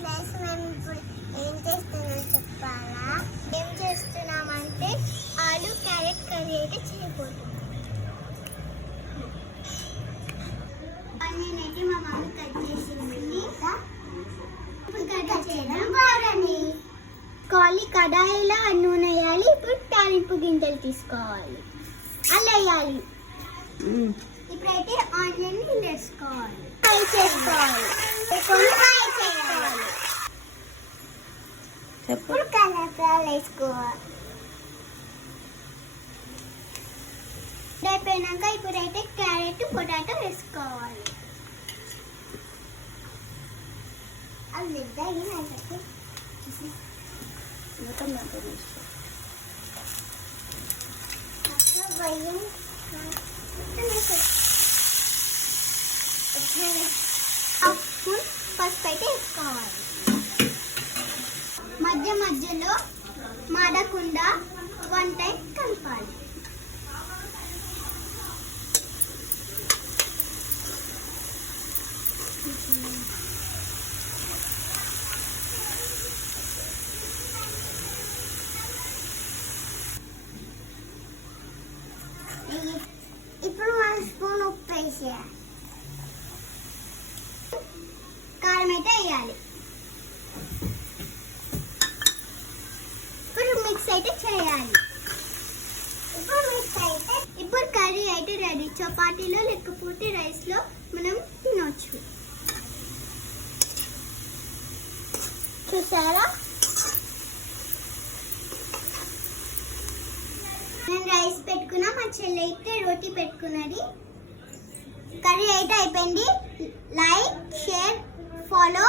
Friends మేము ఇప్పుడు ఏం చేస్తున్నాం చెప్పాలా? ఏం చేస్తున్నామంటే ఆలు క్యారెట్ కర్రీ అయితే చేయబోతున్నాం. నేనైతే మా మమ్మీ కట్ చేసింది. ఇప్పుడు కట్ చేయడం బాగుంది. కడాయిలో నూనె వేయాలి. ఇప్పుడు తాలింపు గింజలు తీసుకోవాలి, అలా వేయాలి. ఇప్పుడైతే ఆనియన్ వేసుకోవాలి, ఫ్రై చేసుకోవాలి. ఇప్పుడు కలర్ వేసుకోవాలి. అయిపోయినాక ఇప్పుడైతే క్యారెట్ పొటాటో వేసుకోవాలి. అది పసుపు అయితే వేసుకోవాలి. మధ్య మధ్యలో మాడకుండా 1 టైం కలపాలి. ఇప్పుడు 1 స్పూన్ ఉప్పు వేసేయాలి. కారం అయితే వేయాలి. ఇప్పుడు మిక్స్ అయితే చేయాలి. ఇప్పుడు కర్రీ అయితే రెడీ. చపాతీలో లేకపోతే రైస్లో మనం తినొచ్చు. చూసారా? నేను రైస్ పెట్టుకున్నా, మా చెల్లి అయితే రోటీ పెట్టుకున్నది. కర్రీ అయితే అయిపోయింది. Like, share, follow